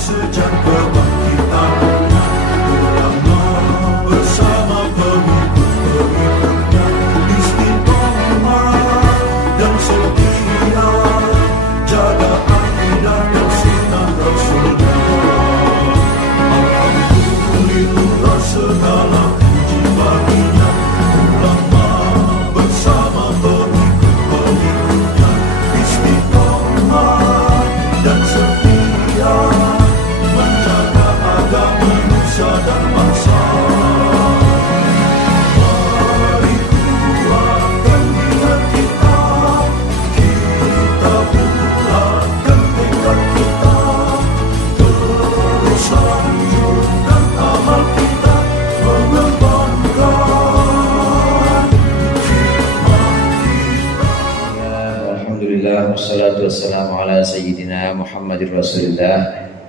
sejak kebangkitan ulama bersama pengikut-pengikutnya istiqomah dan setia jaga akidah dan sunnah Rasulullah. Alhamdulillah segala puji baginya ulama bersama pengikut-pengikutnya istiqomah dan setia menjaga agama nusa dan bangsa. Mari kuatkan niat kita, kita bulatkan tekad kita, terus lanjutkan amal kita, mengembangkan hikmah kita. Alhamdulillah wassalatu wassalamu ala sayyidina Muhammadir Rasulillah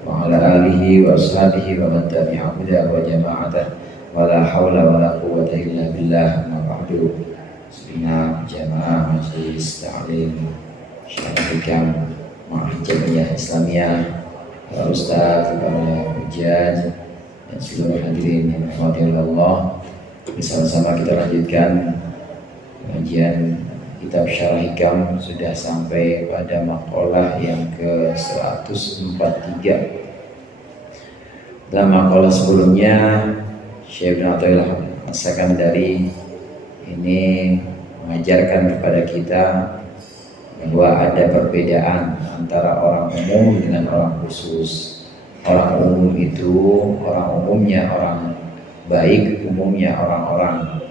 wa ala alihi wa ashabihi wa man tabi'ahu wa jama'atah wa la hawla wa la quwwata illa billah ma ba'du. Sebina jamaah majlis ta'lim syarikam ma'ah jamiah Islamiyah, para ustaz, para hujjaj dan seluruh hadirin yang dirahmati oleh Allah. Bersama-sama kita lanjutkan kajian kitab Syarah Hikam, sudah sampai pada maqalah yang ke-143. Dalam maqalah sebelumnya Syekh Ibnu Athaillah As-Sakandari ini mengajarkan kepada kita bahwa ada perbedaan antara orang umum dengan orang khusus. Orang umum itu orang umumnya orang baik, umumnya orang-orang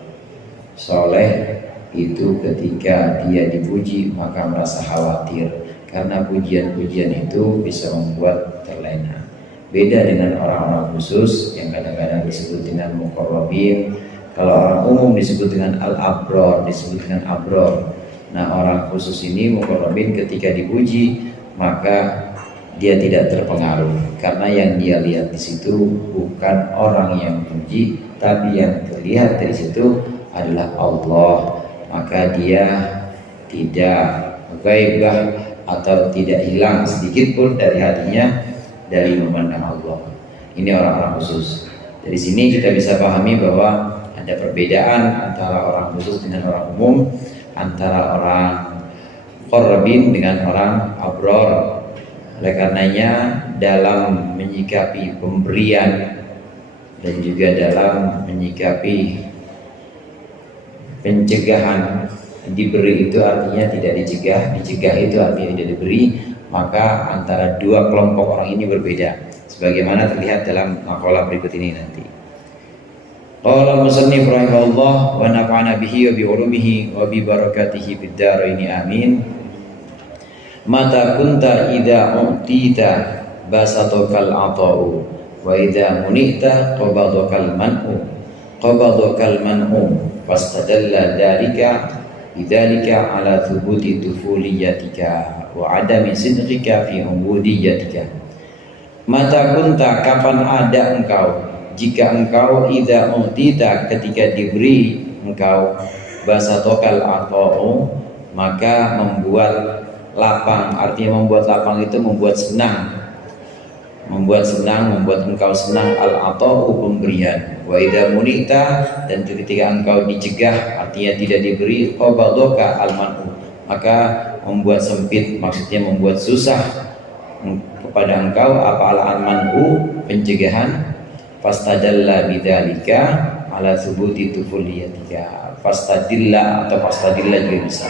soleh. Itu ketika dia dipuji maka merasa khawatir karena pujian-pujian itu bisa membuat terlena. Beda dengan orang-orang khusus yang kadang-kadang disebut dengan muqarrabin. Kalau orang umum disebut dengan al-abror, disebut dengan abror. Nah, orang khusus ini muqarrabin ketika dipuji maka dia tidak terpengaruh karena yang dia lihat di situ bukan orang yang puji, tapi yang terlihat dari situ adalah Allah. Maka dia tidak ghaibah atau tidak hilang sedikit pun dari hatinya dari memandang Allah. Ini orang-orang khusus. Dari sini kita bisa pahami bahwa ada perbedaan antara orang khusus dengan orang umum, antara orang muqarrabin dengan orang abror. Oleh karenanya dalam menyikapi pemberian dan juga dalam menyikapi pencegahan, diberi itu artinya tidak dicegah, dicegah itu artinya tidak diberi, maka antara dua kelompok orang ini berbeda sebagaimana terlihat dalam maqalah berikut ini nanti. Qala musannif rahimahullah wa nafa'ana bihi wa bi ulumihi wa bi barakatihi fid dharain amin. Mata kunta idza u'tita basatakal ata'u wa idza munita qabadakal man'u fastadalla dzalika bidzalika ala thubuti tufuliyatika wa adami sidqika fi ubudiyatika. Mata kunta, kapan ada engkau, jika engkau idza utita, ketika diberi engkau basatokal ata'u, maka membuat lapang. Artinya membuat lapang itu membuat senang, membuat engkau senang, al-ata'u pemberian. Wa idza munita, dan ketika engkau dicegah artinya tidak diberi, qabadoka al-man'u, maka membuat sempit, maksudnya membuat susah kepada engkau apa al-man'u, pencegahan. Fastadalla bidzalika ala thubuti tufuliyatika. Fastadilla atau fastadilla juga bisa.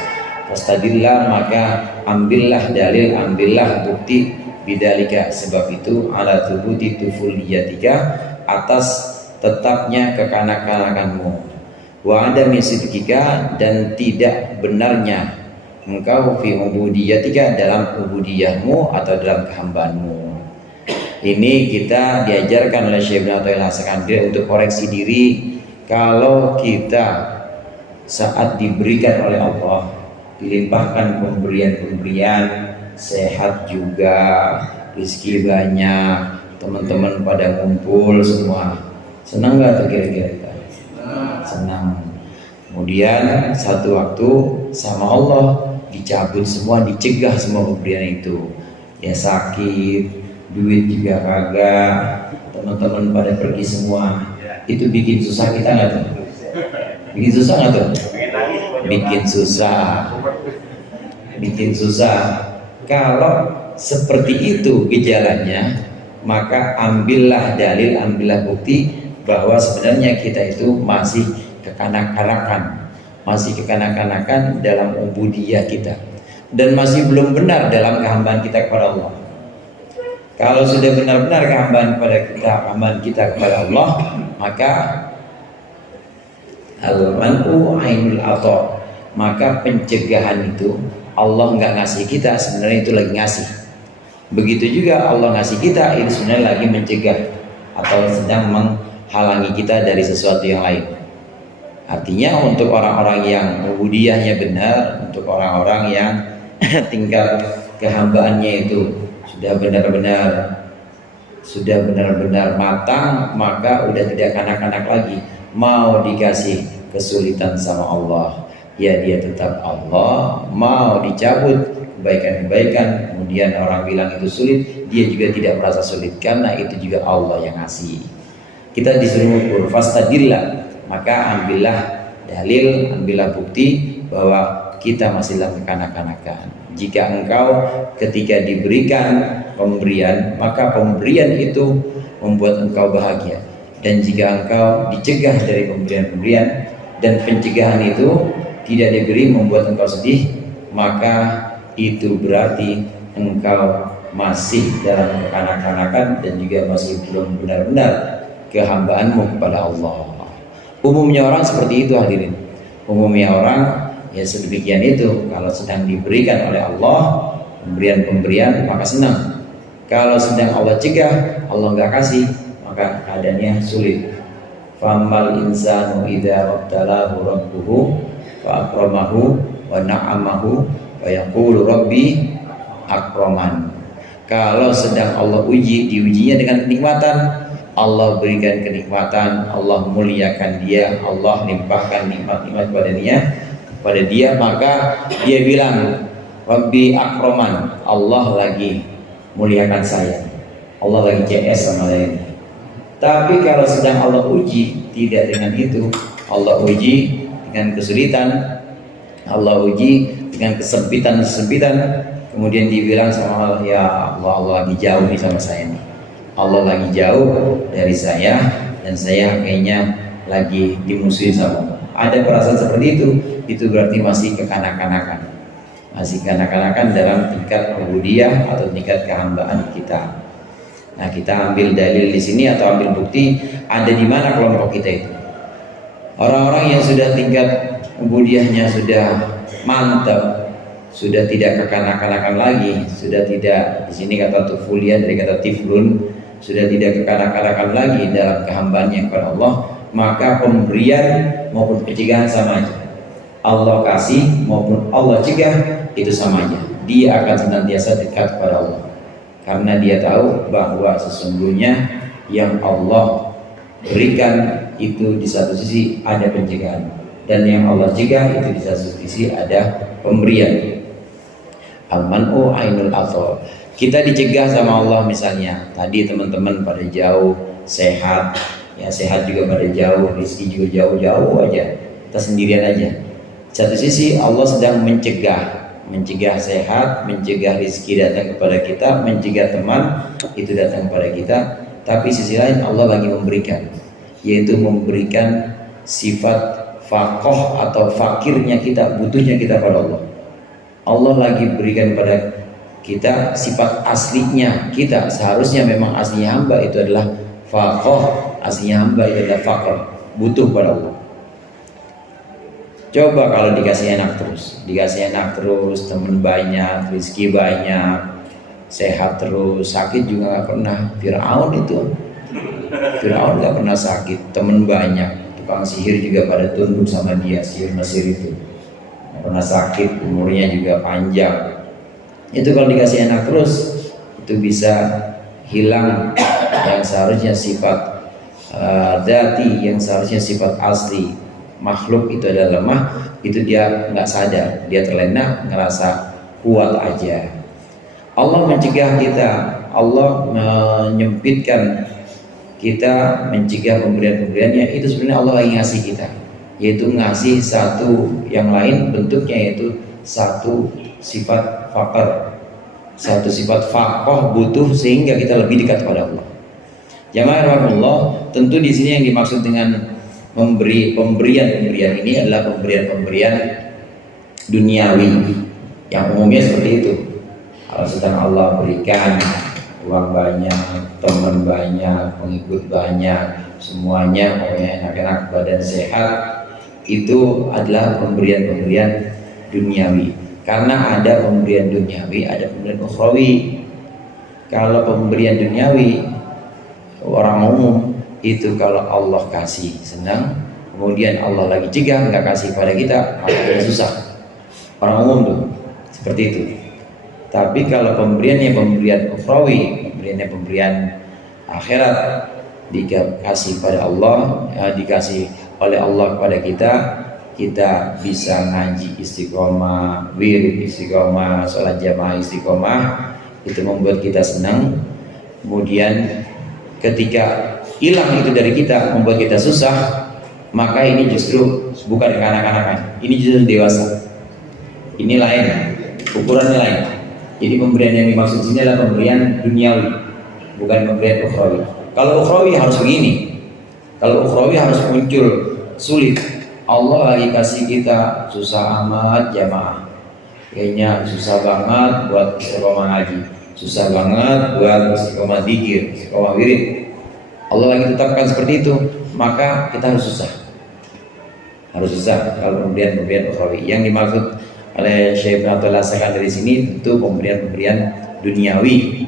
Fastadilla, maka ambillah dalil, ambillah bukti, bidzalika, sebab itu, ala thubuti tufuliyatika, atas tetapnya kekanak-kanakanmu, wa adami sidqika, dan tidak benarnya engkau fi ubudiyatika, dalam ubudiyahmu atau dalam kehambaanmu. Ini kita diajarkan oleh Syekh Ibnu Athaillah As-Sakandari untuk koreksi diri. Kalau kita saat diberikan oleh Allah, dilimpahkan pemberian-pemberian, sehat juga, rezeki banyak, teman-teman pada ngumpul semua, senang gak tuh kira-kira? Senang. Kemudian satu waktu sama Allah dicabut semua, dicegah semua pemberian itu. Ya sakit, duit juga kagak, teman-teman pada pergi semua. Itu bikin susah kita nggak tuh? Bikin susah nggak tuh? Bikin susah. Bikin susah. Kalau seperti itu gejalanya, maka ambillah dalil, ambillah bukti bahwa sebenarnya kita itu masih kekanak-kanakan dalam ubudiyah kita, dan masih belum benar dalam kehambaan kita kepada Allah. Kalau sudah benar-benar kehambaan kita kepada Allah, maka al-man'u ainul ata, maka pencegahan itu Allah nggak ngasih kita, sebenarnya itu lagi ngasih. Begitu juga Allah ngasih kita, itu sebenarnya lagi mencegah atau sedang menghalangi kita dari sesuatu yang lain. Artinya untuk orang-orang yang ubudiyahnya benar, untuk orang-orang yang tingkat kehambaannya itu sudah benar-benar matang, maka udah tidak kanak-kanak lagi. Mau dikasih kesulitan sama Allah, ya dia tetap Allah. Mau dicabut kebaikan-kebaikan, kemudian orang bilang itu sulit, dia juga tidak merasa sulit karena itu juga Allah yang ngasih. Kita disuruh ukur fastadillah, maka ambillah dalil, ambillah bukti bahwa kita masih dalam kekanak-kanakan. Jika engkau ketika diberikan pemberian, maka pemberian itu membuat engkau bahagia. Dan jika engkau dicegah dari pemberian-pemberian dan pencegahan itu tidak diberi membuat engkau sedih, maka itu berarti engkau masih dalam kekanak-kanakan dan juga masih belum benar-benar kehambaanmu kepada Allah. Umumnya orang seperti itu, hadirin. Umumnya orang ya sedemikian itu. Kalau sedang diberikan oleh Allah pemberian-pemberian, maka senang. Kalau sedang Allah cegah, Allah nggak kasih, maka keadaannya sulit. Famal insanu idza wabtalahu rabbuhu fa akramahu wa na'amahu wa yaqulu rabbi akraman. Kalau sedang Allah uji, diujinya dengan kenikmatan, Allah berikan kenikmatan, Allah muliakan dia, Allah limpahkan nikmat-nikmat pada dia, maka dia bilang Rabbi akraman, Allah lagi muliakan saya, Allah lagi CS sama saya. Tapi kalau sedang Allah uji, tidak dengan itu. Allah uji dengan kesulitan, Allah uji dengan kesempitan, kemudian dibilang sama Allah, ya Allah, Allah lagi jauh nih sama saya nih, Allah lagi jauh dari saya, dan saya kayaknya lagi dimusuhin sama Allah. Ada perasaan seperti itu berarti masih kekanak-kanakan, masih kanak-kanakan dalam tingkat ubudiyah atau tingkat kehambaan kita. Nah, kita ambil dalil di sini atau ambil bukti ada di mana kelompok kita itu. Orang-orang yang sudah tingkat ubudiyahnya sudah mantap, sudah tidak kekanak-kanakan lagi, sudah tidak, di sini kata tufulian dari kata tiflun, sudah tidak kekanak-kanakan lagi dalam kehambaannya kepada Allah, maka pemberian maupun pencegahan sama aja. Allah kasih maupun Allah cegah itu sama aja. Dia akan senantiasa dekat kepada Allah, karena dia tahu bahwa sesungguhnya yang Allah berikan itu di satu sisi ada pencegahan, dan yang Allah cegah itu di satu sisi ada pemberian. Al-man'u ainul athar. Kita dicegah sama Allah, misalnya tadi teman-teman pada jauh sehat, ya sehat juga pada jauh, rezeki juga jauh-jauh aja, kita sendirian aja. Satu sisi Allah sedang mencegah sehat, mencegah rezeki datang kepada kita, mencegah teman itu datang kepada kita. Tapi sisi lain Allah lagi memberikan, yaitu memberikan sifat faqoh atau fakirnya kita, butuhnya kita pada Allah. Allah lagi berikan pada kita sifat aslinya kita. Seharusnya memang aslinya hamba itu adalah faqoh, aslinya hamba itu adalah fakir, butuh pada Allah. Coba kalau dikasih enak terus, teman banyak, rezeki banyak, sehat terus, sakit juga nggak pernah. Fir'aun nggak pernah sakit, teman banyak, tukang sihir juga pada tunduk sama dia, sihir Mesir itu nggak pernah sakit, umurnya juga panjang. Itu kalau dikasih enak terus, itu bisa hilang yang seharusnya sifat dzati, yang seharusnya sifat asli makhluk itu adalah lemah, itu dia nggak sadar, dia terlena, ngerasa kuat aja. Allah mencegah kita Allah menyempitkan kita, mencegah pemberian-pemberiannya, itu sebenarnya Allah lagi ngasih kita, yaitu ngasih satu yang lain bentuknya, yaitu satu sifat fakir, satu sifat fakoh, butuh, sehingga kita lebih dekat kepada Allah. Jamaah rahmatullah, tentu di sini yang dimaksud dengan pemberian ini adalah pemberian duniawi yang umumnya seperti itu. Kalau sedang Allah berikan uang banyak, teman banyak, pengikut banyak, semuanya pokoknya enak-enak, badan sehat, itu adalah pemberian duniawi. Karena ada pemberian duniawi, ada pemberian ukhrawi. Kalau pemberian duniawi orang umum itu, kalau Allah kasih senang, kemudian Allah lagi cegah nggak kasih pada kita, maka kita susah. Orang umum tuh seperti itu. Tapi kalau pemberiannya pemberian ukhrawi, pemberian akhirat, dikasih pada Allah, dikasih oleh Allah kepada kita, kita bisa ngaji istiqomah, wirid istiqomah, sholat jamaah istiqomah, itu membuat kita senang. Kemudian ketika hilang itu dari kita, membuat kita susah, maka ini justru bukan kanak-kanakan, ini justru dewasa. Ini lain, ukurannya lain. Jadi pemberian yang dimaksud sini adalah pemberian duniawi, bukan pemberian ukhrawi. Kalau ukhrawi harus begini, kalau ukhrawi harus muncul sulit. Allah lagi kasih kita susah amat jamaah, kayaknya susah banget buat istiqomah ngaji, susah banget buat istiqomah dzikir, istiqomah wirid. Allah lagi tetapkan seperti itu, maka kita harus susah. Kalau pemberian ukhrawi. Yang dimaksud oleh Syekh Ibnu Athaillah dari sini tentu pemberian duniawi.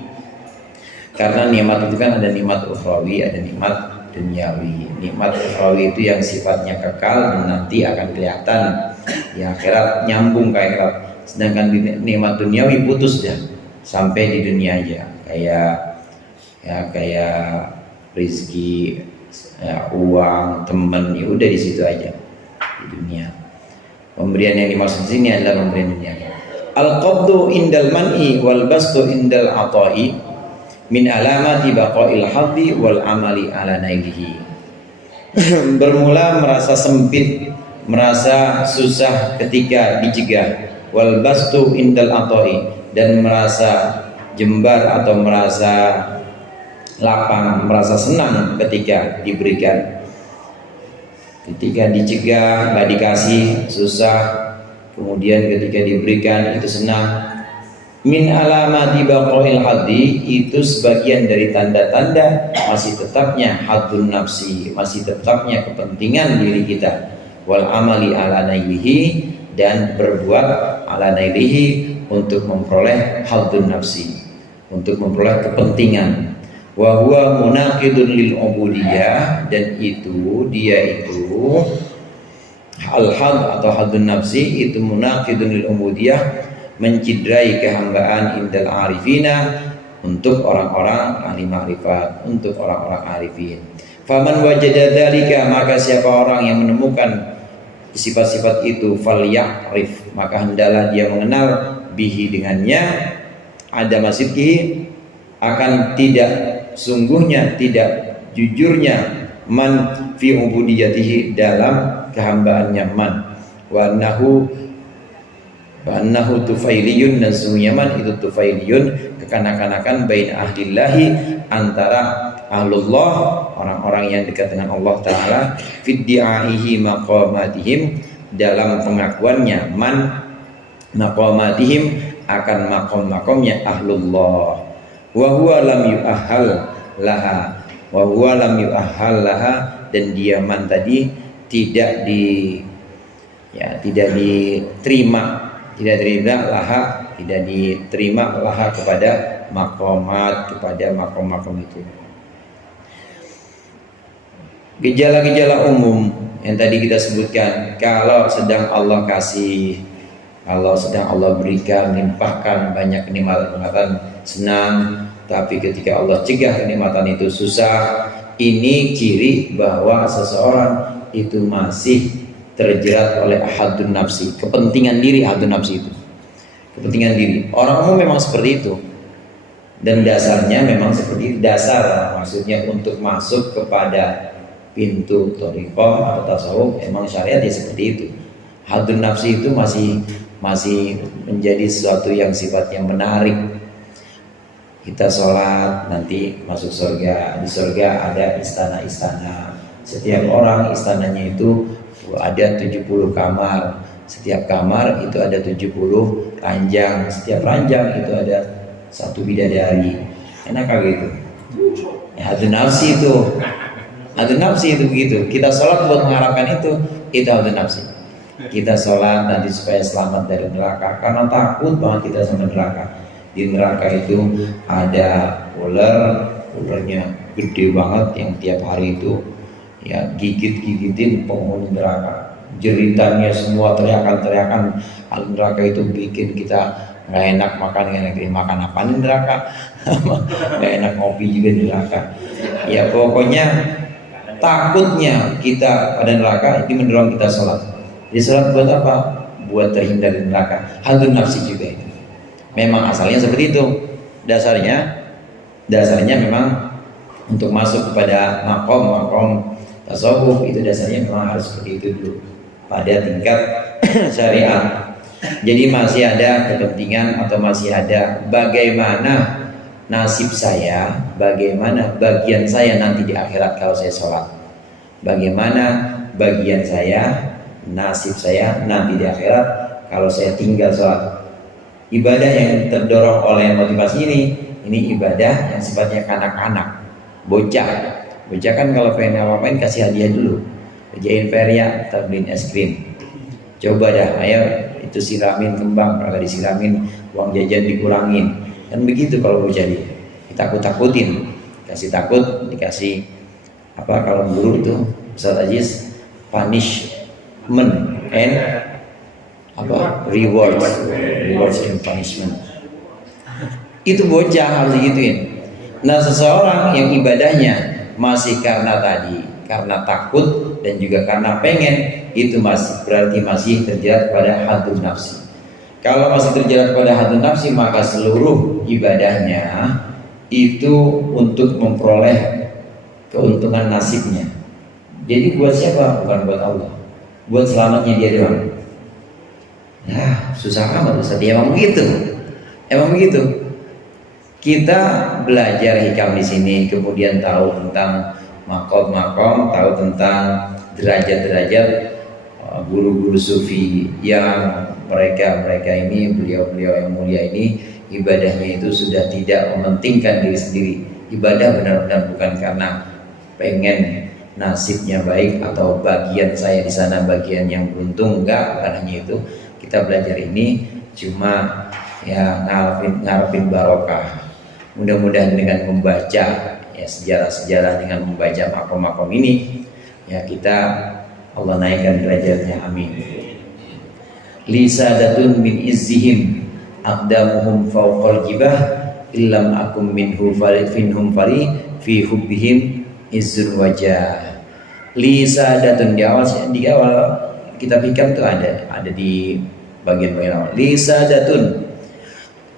Karena nikmat itu kan ada nikmat ukhrawi, ada nikmat duniawi. Nikmat ukhrawi itu yang sifatnya kekal dan nanti akan kelihatan di akhirat, nyambung ke akhirat. Sedangkan nikmat duniawi putus dah, sampai di dunia aja. Kayak rezeki, uang, teman, ya udah di situ aja di dunia. Pemberian yang dimaksud sini adalah pemberian dunia. Al-qabdu indal man'i wal bastu indal ata'i min alamati baqa'il haddi wal amali ala nailihi. Bermula merasa sempit, merasa susah ketika dicegah, wal bastu indal ata'i, dan merasa jembar atau merasa lapang, merasa senang ketika diberikan. Ketika dicegah, nggak dikasih, susah. Kemudian ketika diberikan itu senang. Min alamati baqa'il haddi, itu sebagian dari tanda-tanda masih tetapnya haddun nafsi, masih tetapnya kepentingan diri kita. Wal amali ala nailihi, dan berbuat ala nailihi, untuk memperoleh haddun nafsi, untuk memperoleh kepentingan. Wa huwa munaqidun lil ubudiyah, dan dia itu al-had atau haddun nafsi itu munaqidun lil ubudiyah, mencidrai kehambaan indal arifina, untuk orang-orang ahli ma'rifat, untuk orang-orang arifin. Faman wajada dzalika, maka siapa orang yang menemukan sifat-sifat itu, falyakrif, maka hendaklah dia mengenal bihi, dengannya, ada masibki, akan tidak sungguhnya, tidak jujurnya, man fi ubudiyatihi, dalam kehambaannya man, wa annahu tufailiyun, dan sungguhnya man itu tufailiyun, kekanak-kanakan bain ahlillahi, antara ahlullah, orang-orang yang dekat dengan Allah Ta'ala, fiddi'aihi maqamatihim, dalam pengakuannya man maqamatihim, akan makom-makomnya ahlullah. Wa huwa lam yu'ahhal laha, wa huwa lam yu'ahhal laha, dan dia man tadi tidak diterima laha kepada makomat, kepada makom-makom itu. Gejala-gejala umum yang tadi kita sebutkan, kalau sedang Allah kasih, kalau sedang Allah berikan, limpahkan banyak kenikmatan, senang. Tapi ketika Allah cegah kenikmatan itu, susah. Ini ciri bahwa seseorang itu masih terjerat oleh haddun nafsi, kepentingan diri. Haddun nafsi itu kepentingan diri. Orang umum memang seperti itu. Dan dasarnya memang seperti itu. Dasar maksudnya untuk masuk kepada pintu thariqah atau tasawuf memang syariat ya seperti itu. Hadun nafsi itu masih menjadi sesuatu yang sifatnya menarik. Kita sholat nanti masuk surga, di surga ada istana-istana. Setiap orang istananya itu ada 70 kamar. Setiap kamar itu ada 70 ranjang. Setiap ranjang itu ada satu bidadari. Enak gitu. Ya, hadun nafsi itu. Hadun nafsi itu begitu. Kita sholat buat mengharapkan itu hadun nafsi. Kita sholat nanti supaya selamat dari neraka, karena takut banget kita sama neraka. Di neraka itu ada ularnya gede banget yang tiap hari itu ya gigitin penghuni neraka. Jeritannya semua teriakan hal neraka itu bikin kita nggak enak makan, nggak enak makan apa di neraka, nggak enak ngopi juga di neraka. Ya pokoknya takutnya kita pada neraka itu mendorong kita sholat. Jadi sholat buat apa? Buat terhindar dari neraka. Hadun nafsi juga itu. Memang asalnya seperti itu. Dasarnya memang untuk masuk kepada makom tasawuf itu dasarnya memang harus seperti itu dulu pada tingkat syariat. Jadi masih ada kepentingan atau masih ada bagaimana nasib saya, bagaimana bagian saya nanti di akhirat kalau saya sholat. Bagaimana bagian saya, nasib saya nanti di akhirat kalau saya tinggal sholat. Ibadah yang terdorong oleh motivasi ini ibadah yang sifatnya kanak-kanak, bocah kan kalau pengen ngapain kasih hadiah dulu, kerjain feria atau beliin es krim. Coba dah, ayo itu siramin kembang, kalau disiramin uang jajan dikurangin. Dan begitu kalau bocah dia, ditakut-takutin, kasih takut, dikasih apa kalau guru itu Ustaz Aziz, punishment and rewards and punishment. Itu bocah harus digituin. Nah seseorang yang ibadahnya masih karena takut dan juga karena pengen, itu berarti masih terjerat pada hadun nafsi. Kalau masih terjerat pada hadun nafsi, maka seluruh ibadahnya itu untuk memperoleh keuntungan nasibnya. Jadi buat siapa? Bukan buat Allah, buat selamatnya dia doang. Nah, susah amat Ustaz. Emang begitu. Kita belajar hikam di sini, kemudian tahu tentang makom, tahu tentang derajat-derajat guru-guru sufi yang mereka ini, beliau-beliau yang mulia ini, ibadahnya itu sudah tidak mementingkan diri sendiri. Ibadah benar-benar bukan karena pengen nasibnya baik atau bagian saya di sana bagian yang beruntung, enggak, bukan hanya itu. Kita belajar ini cuma ya ngarepin barokah. Mudah-mudahan dengan membaca ya sejarah-sejarah, dengan membaca makom-makom ini ya kita Allah naikkan derajatnya, amin. Lisadatun min izzihim aqdamuhum fawqal jibah illam akum minhum fari fi hubbihim izzun wajah. Lisadatun di awal kitab hikam itu ada di bagian-bagian awal. Lisadatun,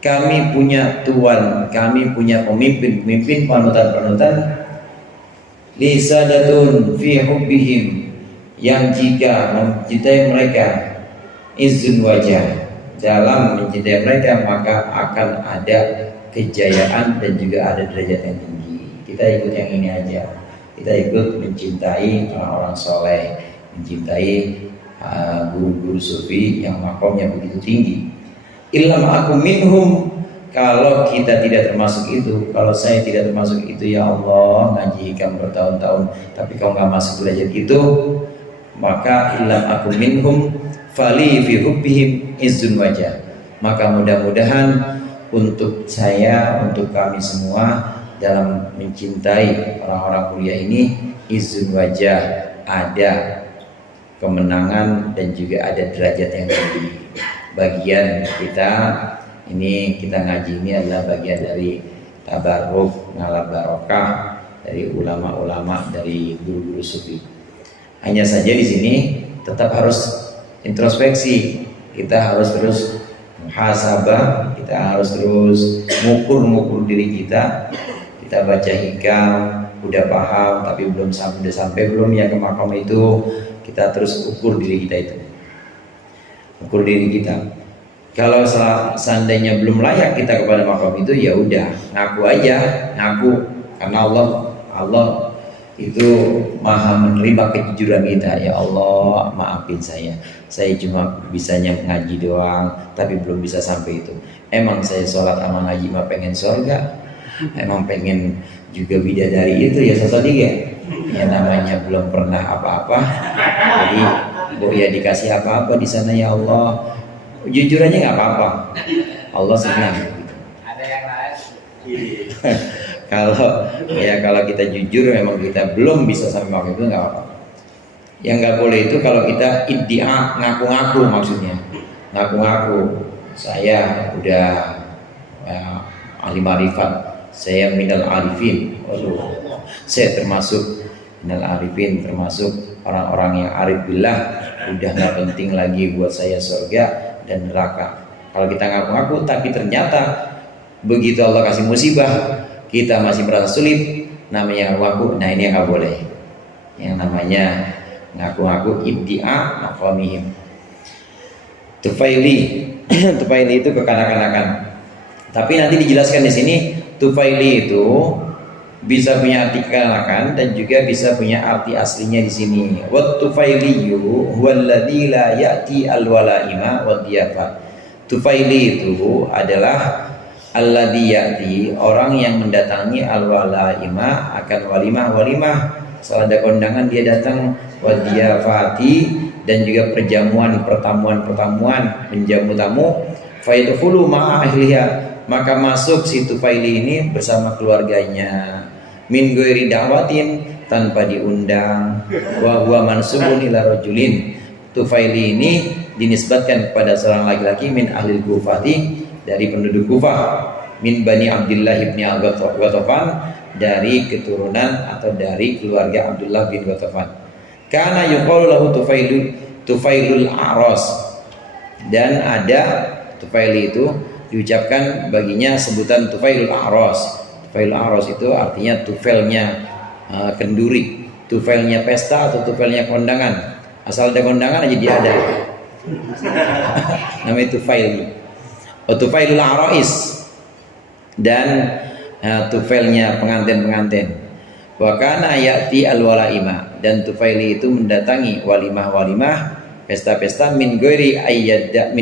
kami punya tuan, kami punya pemimpin panutan. Lisadatun fi hubbihim, yang jika mencintai mereka, izzun wajah, dalam mencintai mereka maka akan ada kejayaan dan juga ada derajat yang tinggi. Kita ikut yang ini aja. Kita ikut mencintai orang-orang soleh, mencintai guru-guru sufi yang makomnya begitu tinggi. Illam aku minhum, kalau kita tidak termasuk itu, kalau saya tidak termasuk itu, ya Allah, ngaji kamu bertahun-tahun tapi kau nggak masuk derajat itu, maka illam aku minhum fali fi hubbihim izzun wajah. Maka mudah-mudahan untuk saya, untuk kami semua dalam mencintai orang-orang mulia ini, izzun wajah, ada kemenangan dan juga ada derajat yang tinggi. Bagian kita ini, kita ngaji ini adalah bagian dari tabarruk, ngalap barokah dari ulama-ulama, dari guru-guru sufi. Hanya saja di sini tetap harus introspeksi. Kita harus terus muhasabah, kita harus terus ngukur diri kita. Kita baca hikam, udah paham tapi belum sampai belum ya ke makam itu, kita terus ukur diri kita itu. Ukur diri kita. Kalau seandainya belum layak kita kepada makam itu, ya udah ngaku aja, ngaku, karena Allah itu maha menerima kejujuran kita. Ya Allah, maafin saya cuma bisanya ngaji doang tapi belum bisa sampai itu. Emang saya sholat sama ngaji mah pengen surga, emang pengen juga bidadari itu ya sosodiga ya, namanya belum pernah apa-apa. Jadi ya dikasih apa-apa di sana ya Allah, jujur aja nggak apa-apa, Allah senang. Ada yang lain. Kalau kita jujur memang kita belum bisa sampai waktu itu nggak apa-apa. Yang nggak boleh itu kalau kita iddia, ngaku-ngaku, maksudnya ngaku-ngaku saya udah ahli marifat, saya minal arifin. Waduh, saya termasuk minal arifin, termasuk orang-orang yang arif billah. Udah nggak penting lagi buat saya surga dan neraka. Kalau kita ngaku-ngaku tapi ternyata begitu Allah kasih musibah kita masih merasa sulit, namanya ngaku. Nah ini yang nggak boleh, yang namanya ngaku-ngaku iddia maqamihim. Tufaili Tufaili itu kekanak-kanakan. Tapi nanti dijelaskan di sini Tufaili itu bisa punya arti kekanakan dan juga bisa punya arti aslinya di sini. Wat tufailiyu huwallazi la ya'ti alwalaima wad diyafat. Tufaili itu adalah alladzi ya'ti, orang yang mendatangi alwalaima, akan walimah. Salah ada kondangan dia datang, wad diyafati, dan juga pertemuan menjamu tamu. Fa yadkhulu ma'a ahliha, maka masuk si Tufaili ini bersama keluarganya. Min ghairi da'watin, tanpa diundang. Wa huwa mansubun ila rajulin. Tufaili ini dinisbatkan kepada seorang laki-laki min ahli Kufati, dari penduduk Kufah, min bani Abdullah ibni Ghatafan, dari keturunan atau dari keluarga Abdullah bin Ghatafan. Kana yuqalu lahu Tufailul A'ras, dan ada Tufaili itu diucapkan baginya sebutan Tufailul A'ras. Tufailul A'ras itu artinya tufailnya kenduri, tufailnya pesta atau tufailnya kondangan. Asal ada kondangan aja dia ada. Namanya Tufail. Tufailul A'rais, dan tufailnya pengantin-pengantin. Wa kana ya'ti alwalaima, dan Tufaili itu mendatangi walimah, pesta-pesta min ghairi ayyud'a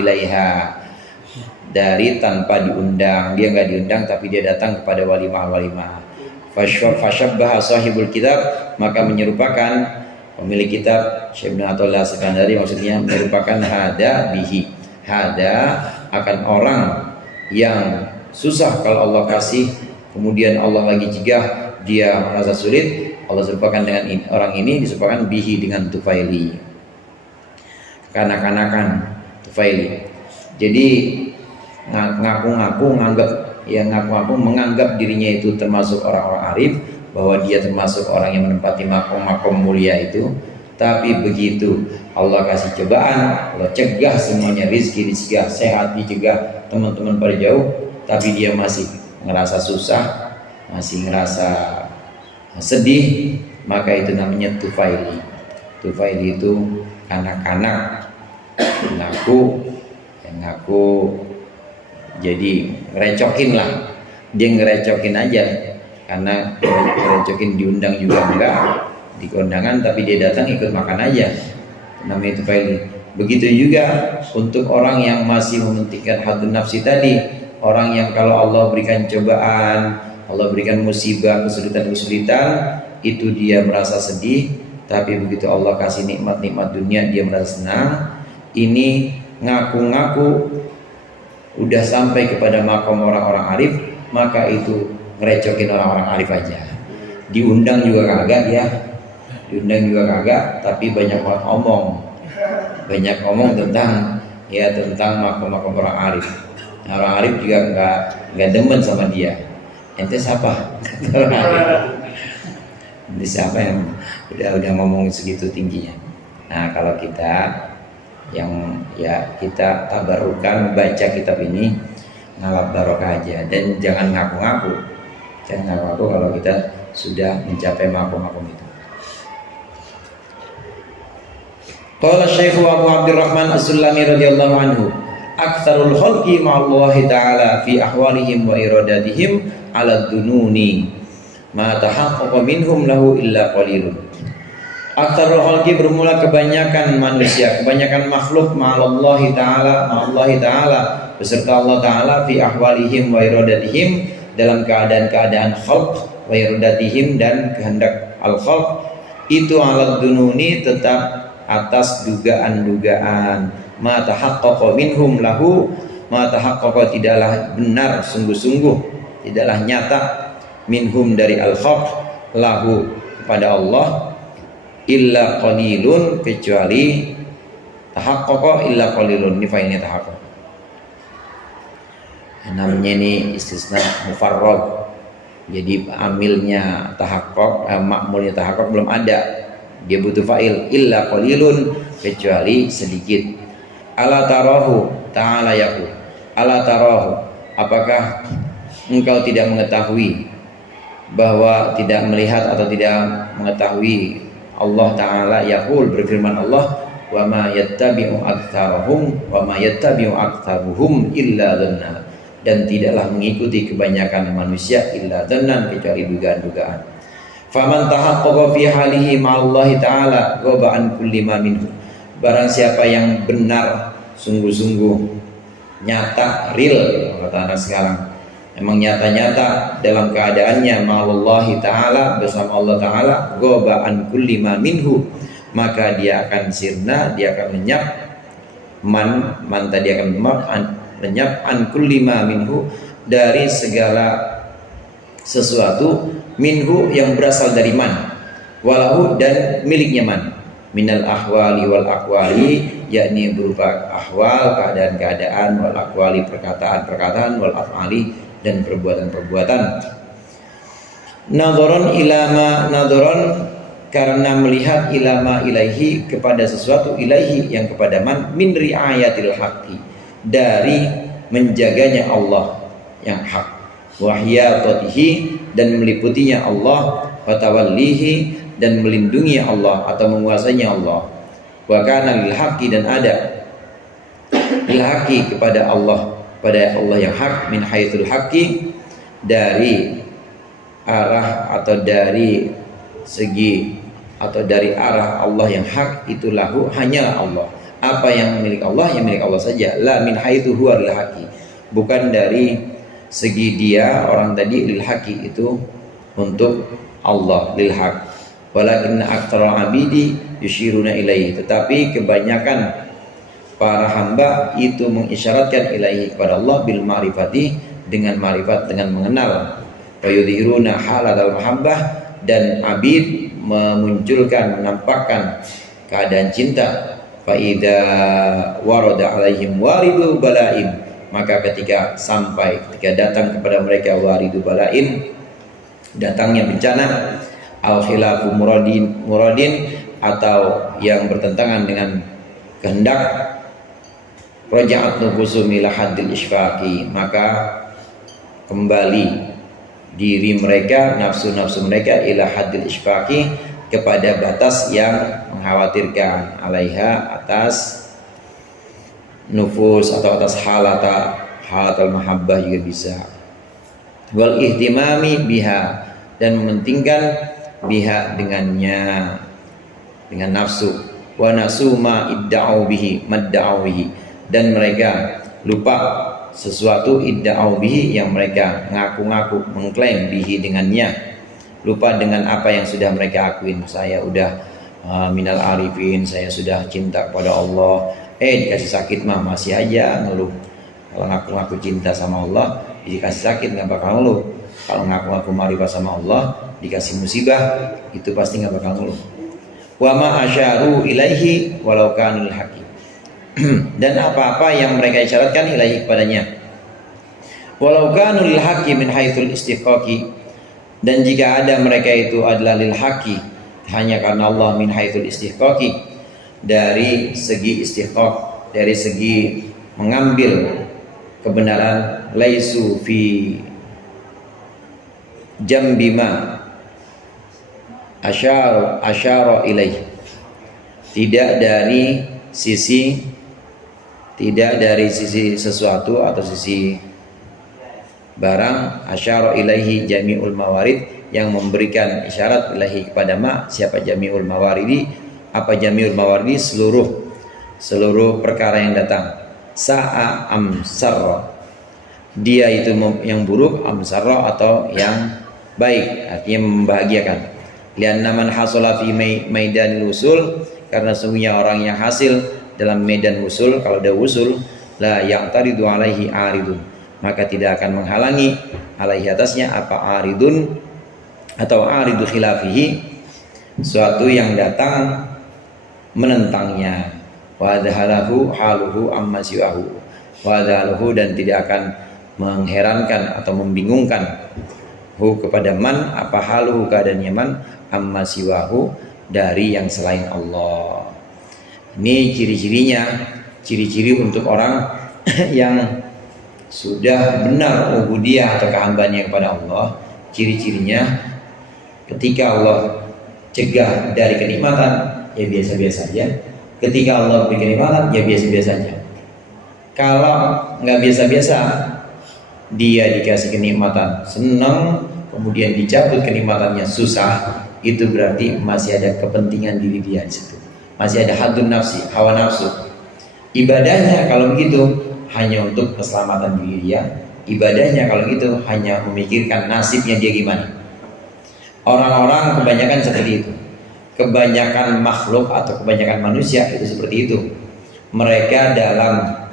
ilaiha, dari tanpa diundang. Dia nggak diundang tapi dia datang kepada walimah. Fashabbaha sahibul kitab, maka menyerupakan pemilik kitab Syekh Ibnu Athaillah Sekandari, maksudnya menyerupakan hada bihi, hada akan orang yang susah kalau Allah kasih, kemudian Allah lagi cegah, dia merasa sulit, Allah serupakan dengan orang ini, diserupakan bihi dengan Tufaili, kanak-kanakan Tufaili. Jadi ngaku-ngaku menganggap dirinya itu termasuk orang-orang arif, bahwa dia termasuk orang yang menempati makom mulia itu. Tapi begitu Allah kasih cobaan, Allah cegah semuanya, rizki dicegah, sehat dicegah, teman-teman pada jauh, tapi dia masih ngerasa susah, masih ngerasa sedih, maka itu namanya Tufaili. Tufaili itu kanak-kanak ngaku jadi ngerecokin lah, dia ngerecokin aja, karena ngerecokin diundang juga enggak, di kondangan tapi dia datang ikut makan aja, namanya Tufaili. Begitu juga untuk orang yang masih mementingkan hadun nafsi tadi, orang yang kalau Allah berikan cobaan, Allah berikan musibah, kesulitan, itu dia merasa sedih, tapi begitu Allah kasih nikmat-nikmat dunia dia merasa senang. Ini ngaku-ngaku udah sampai kepada makom orang-orang arif, maka itu ngerecokin orang-orang arif aja. Diundang juga kagak ya, tapi banyak omong tentang makom orang arif. Nah, orang arif juga nggak demen sama dia. Ente siapa? Ente siapa yang udah ngomong segitu tingginya? Nah, kalau kita yang ya kita tabarukan baca kitab ini ngalap barokah aja, dan jangan ngaku-ngaku kalau kita sudah mencapai makom-makom itu. Qala Syekh Abu Abdurrahman As-Sulami radhiyallahu anhu, aktsarul khalqi ma'allahi ta'ala fi ahwalihim wa iradatihim 'ala dununi ma tahaqqaqa minhum lahu illa qalilun. Aktsarul khalqi bermula kebanyakan manusia, kebanyakan makhluk ma'allahi ta'ala beserta Allah Ta'ala fi ahwalihim wa iradatihim, dalam keadaan-keadaan khalq wa iradatihim dan kehendak al-khalq itu 'ala dununi tetap atas dugaan-dugaan, ma tahaqqaqa minhum lahu, ma tahaqqaqa tidaklah benar sungguh-sungguh, tidaklah nyata minhum dari al-khalq lahu kepada Allah, illa qalilun kecuali tahaqqaqa illa qalilun. Ini failnya tahaqqaq, namanya ini istisna mufarrad, jadi amilnya tahaqqaq, makmulnya tahaqqaq belum ada, dia butuh fa'il, illa qalilun kecuali sedikit. Ala tarahu ta'ala yaqul, ala tarahu apakah engkau tidak mengetahui, bahwa tidak melihat atau tidak mengetahui Allah Ta'ala yaqul berfirman Allah, wa ma yattabi'u aktsaruhum wa ma yattabi'u aktsaruhum illa dhanna, dan tidaklah mengikuti kebanyakan manusia illa dhannan kecuali dugaan-dugaan. Faman tahaqqaqa fi halihi ma'allahi ta'ala ghaba an kulli ma minhu, barang siapa yang benar sungguh-sungguh nyata real, kata anak sekarang, memang nyata-nyata dalam keadaannya ma'allahi ta'ala bersama Allah Ta'ala, ghaba an kulli ma minhu, maka dia akan sirna, dia akan lenyap, man tadi akan lenyap an kulli ma minhu dari segala sesuatu, minhu yang berasal dari man, walahu dan miliknya man, minal ahwali wal aqwali, yakni berupa ahwal keadaan-keadaan, wal aqwali perkataan-perkataan, wal af'ali dan perbuatan-perbuatan. Nadharon ilama, nadharon karena melihat ilama ilaihi kepada sesuatu, ilaihi yang kepada man, min riayatil haqqi dari menjaganya Allah yang hak, wahyatatihi dan meliputinya Allah, watawallihi dan melindungi Allah atau menguasainya Allah, wa kana lil haqqi dan ada lil haqqi kepada Allah, pada Allah yang hak, min haitsul haqqi dari arah atau dari segi atau dari arah Allah yang hak itu lahu hanyalah Allah, apa yang milik Allah yang milik Allah saja, la min haitsu huwa lil haqqi, bukan dari segi dia orang tadi lil haqi itu untuk Allah lil haq, walakinna aktsara abidi yushiruna ilaihi, tetapi kebanyakan para hamba itu mengisyaratkan ilaihi kepada Allah bil ma'rifati dengan ma'rifat, dengan mengenal, wa yudhiruna halatal mahabbah dan abid memunculkan, menampakkan keadaan cinta, fa idza warada alaihim waridu bala'in, maka ketika datang kepada mereka waridu balain, datangnya bencana, al khilafu muradin atau yang bertentangan dengan kehendak, raja'at nufusu ila haddil isfaqi, maka kembali diri mereka, nafsu-nafsu mereka ila haddil isfaqi kepada batas yang mengkhawatirkan, alaiha atas nufus atau atas halatal mahabbah juga bisa, wal ihtimami biha dan mementingkan biha dengannya, dengan nafsu, wa nasu ma idda'u bihi madda'u bihi, dan mereka lupa sesuatu idda'u bihi yang mereka ngaku-ngaku mengklaim bihi dengannya, lupa dengan apa yang sudah mereka akuin, saya udah minal arifin, saya sudah cinta kepada Allah, dikasih sakit mah masih aja ngeluh. Kalau ngaku-ngaku cinta sama Allah dikasih sakit nggak bakal ngeluh. Kalau ngaku-ngaku marifat sama Allah dikasih musibah itu pasti nggak bakal ngeluh. Wa ma asyaru ilaihi walau kanul haqqi dan apa-apa yang mereka isyaratkan ilaihi kepadanya, walau kanul haqqi min haitsul istiqaqi, dan jika ada mereka itu adalah lil haqqi hanya karena Allah min haitsul istiqaqi, dari segi istihqaq, dari segi mengambil kebenaran, laisu fi jambima asyara ilaih, tidak dari sisi sesuatu atau sisi barang, asyara ilaihi jami'ul mawarid, yang memberikan isyarat ilahi kepada siapa jami'ul mawaridi, apa jami'ul mawaridi, seluruh perkara yang datang. Sa'a amsarra, dia itu yang buruk, amsarra atau yang baik, artinya membahagiakan. Lianna man hasala fi maidanil usul, karena sungguhnya orang yang hasil dalam medan usul, kalau ada usul, la yang taridu alaihi aridun, maka tidak akan menghalangi alaihi atasnya apa aridun atau aridu khilafihi, suatu yang datang menentangnya. Wa dhahalahu haluhu amma siwahu, wa dhahalahu, dan tidak akan mengherankan atau membingungkan hu kepada man, apa haluhu keadaannya man, amma siwahu, dari yang selain Allah. Ini ciri-cirinya, ciri-ciri untuk orang yang sudah benar ubudiyah atau kehambaannya kepada Allah. Ciri-cirinya ketika Allah cegah dari kenikmatan, ya biasa-biasa saja. Ketika Allah beri kenikmatan, ya biasa-biasa saja. Kalau nggak biasa-biasa, dia dikasih kenikmatan senang, kemudian dicabut kenikmatannya susah, itu berarti masih ada kepentingan diri dia di situ. Masih ada hadun nafsi, hawa nafsu. Ibadahnya kalau begitu hanya untuk keselamatan diri dia. Ibadahnya kalau gitu hanya memikirkan nasibnya dia gimana. Orang-orang kebanyakan seperti itu. Kebanyakan makhluk atau kebanyakan manusia itu seperti itu. Mereka dalam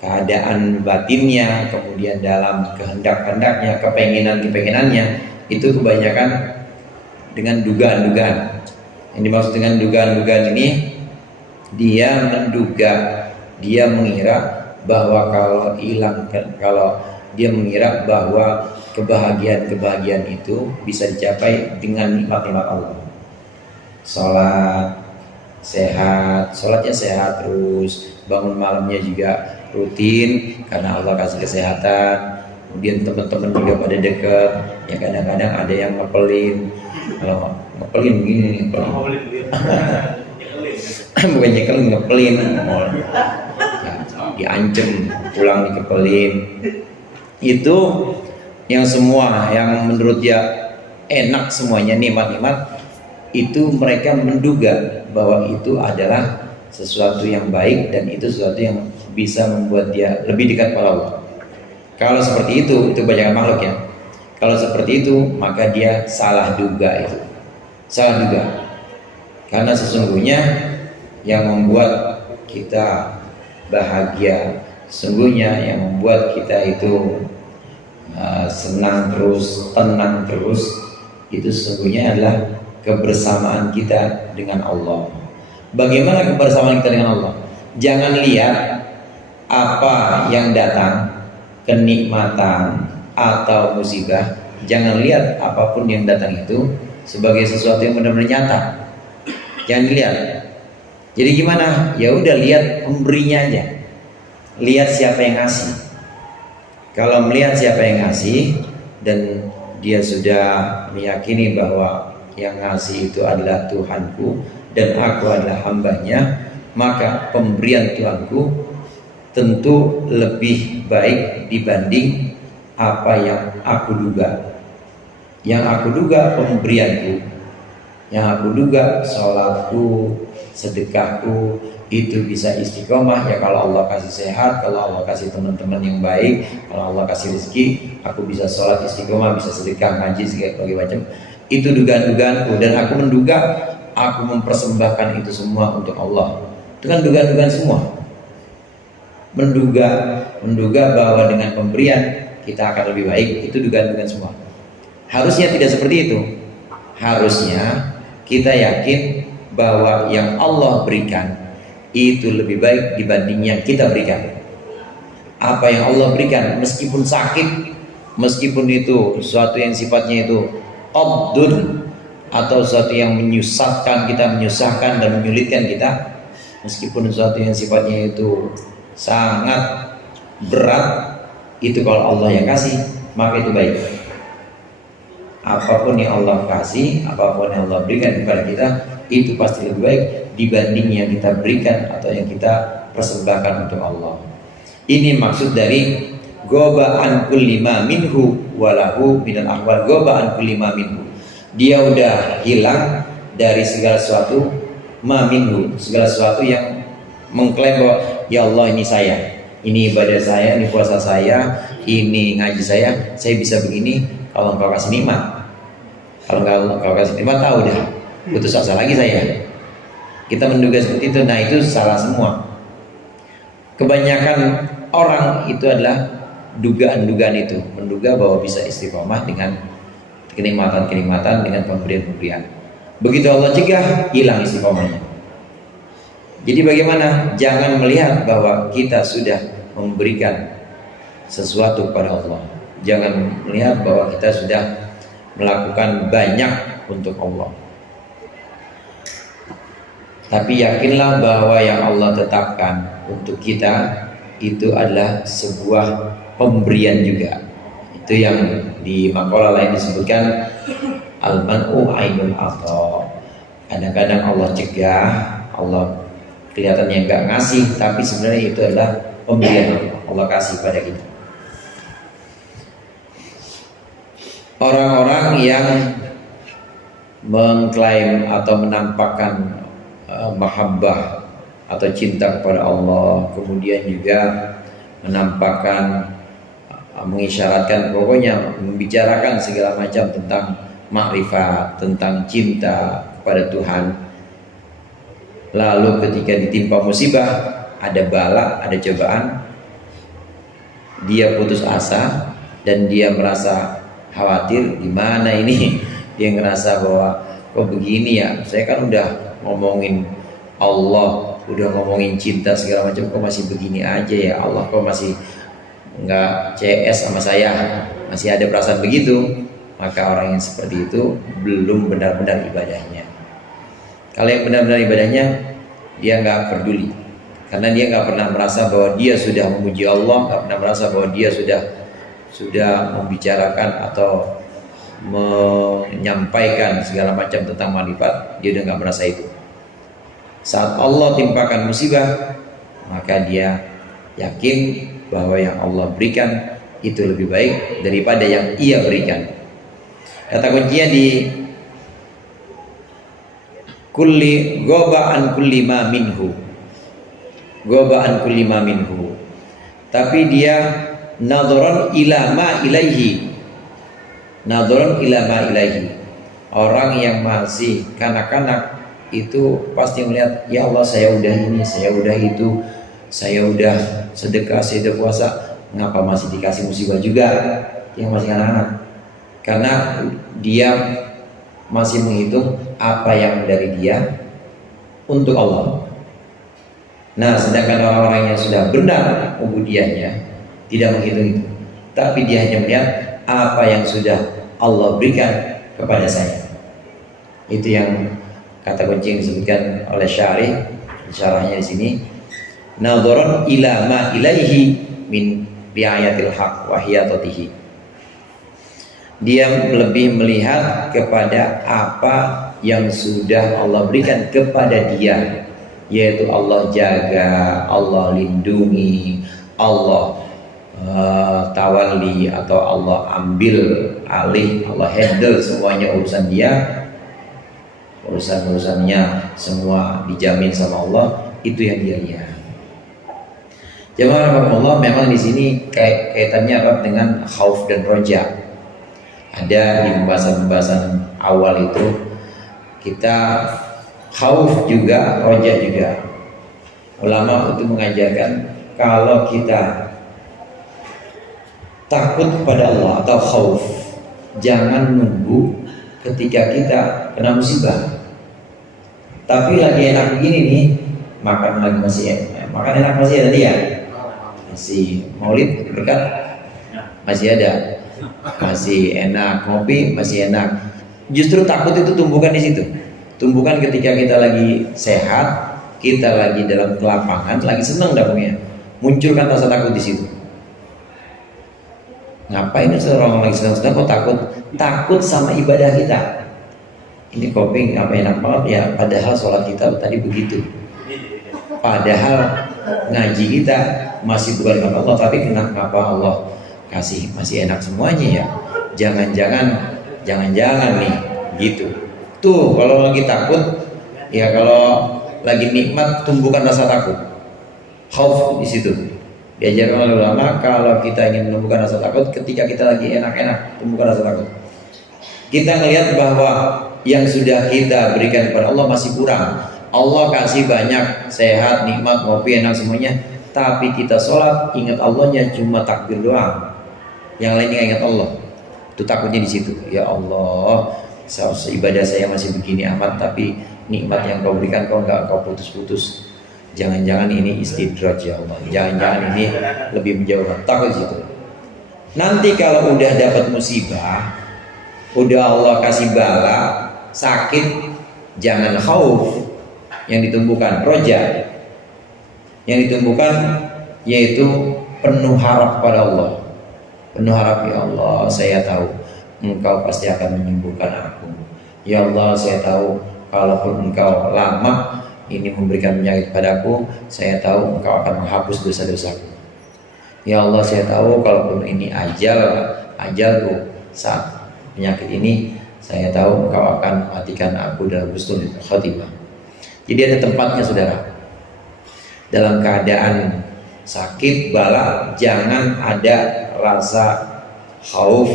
keadaan batinnya, kemudian dalam kehendak-hendaknya, kepengenannya, itu kebanyakan dengan dugaan-dugaan. Yang dimaksud dengan dugaan-dugaan ini, dia menduga, dia mengira bahwa kalau dia mengira bahwa kebahagiaan itu bisa dicapai dengan nikmat-nikmat Allah. Sholat sehat, sholatnya sehat terus, bangun malamnya juga rutin karena Allah kasih kesehatan. Kemudian teman-teman juga pada dekat, ya kadang-kadang ada yang ngepelin. Kalau ngepelin begini, bukan nyekelin, ngepelin, diancem pulang dikepelin. Itu yang semua yang menurut dia enak semuanya, nikmat-nikmat, itu mereka menduga bahwa itu adalah sesuatu yang baik dan itu sesuatu yang bisa membuat dia lebih dekat pada Allah. Kalau seperti itu banyak makhluk ya. Kalau seperti itu maka dia salah duga itu. Salah duga. Karena sesungguhnya yang membuat kita bahagia, sesungguhnya yang membuat kita itu senang terus, tenang terus, itu sesungguhnya adalah kebersamaan kita dengan Allah. Bagaimana kebersamaan kita dengan Allah? Jangan lihat apa yang datang, kenikmatan atau musibah. Jangan lihat apapun yang datang itu sebagai sesuatu yang benar-benar nyata. Jangan dilihat. Jadi gimana? Ya udah, lihat pemberinya aja. Lihat siapa yang ngasih. Kalau melihat siapa yang ngasih dan dia sudah meyakini bahwa yang ngasih itu adalah Tuhanku dan aku adalah hambanya, maka pemberian Tuhanku tentu lebih baik dibanding apa yang aku duga. Yang aku duga pemberianku, yang aku duga sholatku, sedekahku itu bisa istiqomah ya kalau Allah kasih sehat, kalau Allah kasih teman-teman yang baik, kalau Allah kasih rezeki, aku bisa sholat istiqomah, bisa sedekah, ngaji, segala macam. Itu dugaan-dugaanku, dan aku menduga aku mempersembahkan itu semua untuk Allah. Itu kan dugaan-dugaan semua. Menduga bahwa dengan pemberian kita akan lebih baik, itu dugaan-dugaan semua. Harusnya tidak seperti itu. Harusnya kita yakin bahwa yang Allah berikan itu lebih baik dibanding yang kita berikan. Apa yang Allah berikan, meskipun sakit, meskipun itu sesuatu yang sifatnya itu abdun atau sesuatu yang menyusahkan kita, menyusahkan dan menyulitkan kita, meskipun sesuatu yang sifatnya itu sangat berat, itu kalau Allah yang kasih maka itu baik. Apapun yang Allah kasih, apapun yang Allah berikan kepada kita, itu pasti lebih baik dibanding yang kita berikan atau yang kita persembahkan untuk Allah. Ini maksud dari goba an kulli ma minhu walahu minal ahwal. Goba an kulli ma minhu, dia udah hilang dari segala sesuatu, ma minhu, segala sesuatu yang mengklaim bahwa ya Allah ini saya, ini ibadah saya, ini puasa saya, ini ngaji saya bisa begini kalau engkau kasih nikmat. Kalau engkau kasih nikmat, tahu dah, putus asa lagi saya. Kita menduga seperti itu. Nah, itu salah semua. Kebanyakan orang itu adalah dugaan-dugaan itu, menduga bahwa bisa istiqomah dengan kenikmatan-kenikmatan, dengan pemberian-pemberian. Begitu Allah cegah, hilang istiqomahnya. Jadi bagaimana? Jangan melihat bahwa kita sudah memberikan sesuatu kepada Allah. Jangan melihat bahwa kita sudah melakukan banyak untuk Allah. Tapi yakinlah bahwa yang Allah tetapkan untuk kita itu adalah sebuah pemberian juga. Itu yang di makalah lain disebutkan al-man'u ainul atha. Kadang-kadang Allah cegah, Allah kelihatannya enggak ngasih, tapi sebenarnya itu adalah pemberian Allah kasih pada kita. Orang-orang yang mengklaim atau menampakkan mahabbah atau cinta kepada Allah, kemudian juga menampakkan, mengisyaratkan, pokoknya membicarakan segala macam tentang makrifat, tentang cinta kepada Tuhan. Lalu ketika ditimpa musibah, ada bala, ada cobaan, dia putus asa dan dia merasa khawatir, gimana ini? Dia ngerasa bahwa kok begini ya, saya kan udah ngomongin Allah, udah ngomongin cinta segala macam, kok masih begini aja ya Allah, kok masih nggak CS sama saya, masih ada perasaan begitu. Maka orang yang seperti itu belum benar-benar ibadahnya. Kalau yang benar-benar ibadahnya, dia nggak peduli, karena dia nggak pernah merasa bahwa dia sudah memuji Allah, nggak pernah merasa bahwa dia sudah membicarakan atau menyampaikan segala macam tentang manfaat. Dia udah nggak merasa itu. Saat Allah timpakan musibah, maka dia yakin bahwa yang Allah berikan itu lebih baik daripada yang ia berikan. Kata kuncinya di kulli gobaan kulli ma minhu, gobaan kulli ma minhu, tapi dia nadharan ila ma ilaihi, nadharan ila ma ilaihi. Orang yang masih kanak-kanak itu pasti melihat, ya Allah saya udah ini, saya udah itu, saya udah sedekah, saya udah puasa, ngapa masih dikasih musibah juga? Yang masih anak-anak, karena dia masih menghitung apa yang dari dia untuk Allah. Nah, sedangkan orang-orang yang sudah benar ubudiyahnya tidak menghitung itu, tapi dia hanya melihat apa yang sudah Allah berikan kepada saya. Itu yang kata kunci yang disebutkan oleh syarih, syarahnya di sini, nadharan ila ma ilaihi min riayatil haq wa hiyatatihi. Dia lebih melihat kepada apa yang sudah Allah berikan kepada dia, yaitu Allah jaga, Allah lindungi, Allah tawalli atau Allah ambil alih, Allah handle semuanya urusan dia, urusan-urusannya semua dijamin sama Allah. Itu yang dia lihat. Jemaah Allah, memang di sini kaitannya erat dengan khauf dan roja. Ada di pembahasan awal itu kita khauf juga, roja juga. Ulama itu mengajarkan kalau kita takut kepada Allah atau khauf, jangan nunggu ketika kita kena musibah. Tapi lagi enak begini nih, makan lagi masih makan enak masih ada dia, masih maulid berkat masih ada, masih enak ngopi masih enak. Justru takut itu tumbukan di situ. Tumbukan ketika kita lagi sehat, kita lagi dalam kelapangan, lagi senang dapurnya, munculkan rasa takut di situ. Ngapain orang lagi senang-senang kok takut? Takut sama ibadah kita. Ini kopi apa enak banget ya, padahal sholat kita tadi begitu. Padahal ngaji kita masih bukan dengan Allah, tapi kenapa Allah kasih masih enak semuanya ya? Jangan-jangan nih gitu. Tuh kalau lagi takut ya, kalau lagi nikmat tumbuhkan rasa takut, khauf di situ. Diajarkan oleh ulama kalau kita ingin menumbuhkan rasa takut ketika kita lagi enak-enak, tumbuhkan rasa takut. Kita melihat bahwa yang sudah kita berikan kepada Allah masih kurang. Allah kasih banyak, sehat, nikmat, ngopi, enak semuanya, tapi kita sholat ingat Allahnya cuma takbir doang, yang lainnya ingat Allah. Itu takutnya di situ. Ya Allah, ibadah saya masih begini amat, tapi nikmat yang kau berikan kau putus-putus. Jangan-jangan ini istidraj ya Allah. Jangan-jangan ini lebih menjauhkan. Takut situ. Nanti kalau udah dapat musibah, udah Allah kasih bala, sakit, jangan khauf. Yang ditumbuhkan roja. Yang ditumbuhkan yaitu penuh harap pada Allah. Penuh harap, ya Allah, saya tahu Engkau pasti akan menyembuhkan aku. Ya Allah, saya tahu kalaupun Engkau lama ini memberikan penyakit padaku, saya tahu Engkau akan menghapus dosa-dosaku. Ya Allah, saya tahu kalaupun ini ajalku saat penyakit ini, saya tahu Engkau akan matikan aku dalam husnul khotimah. Jadi ada tempatnya saudara. Dalam keadaan sakit bala jangan ada rasa khauf.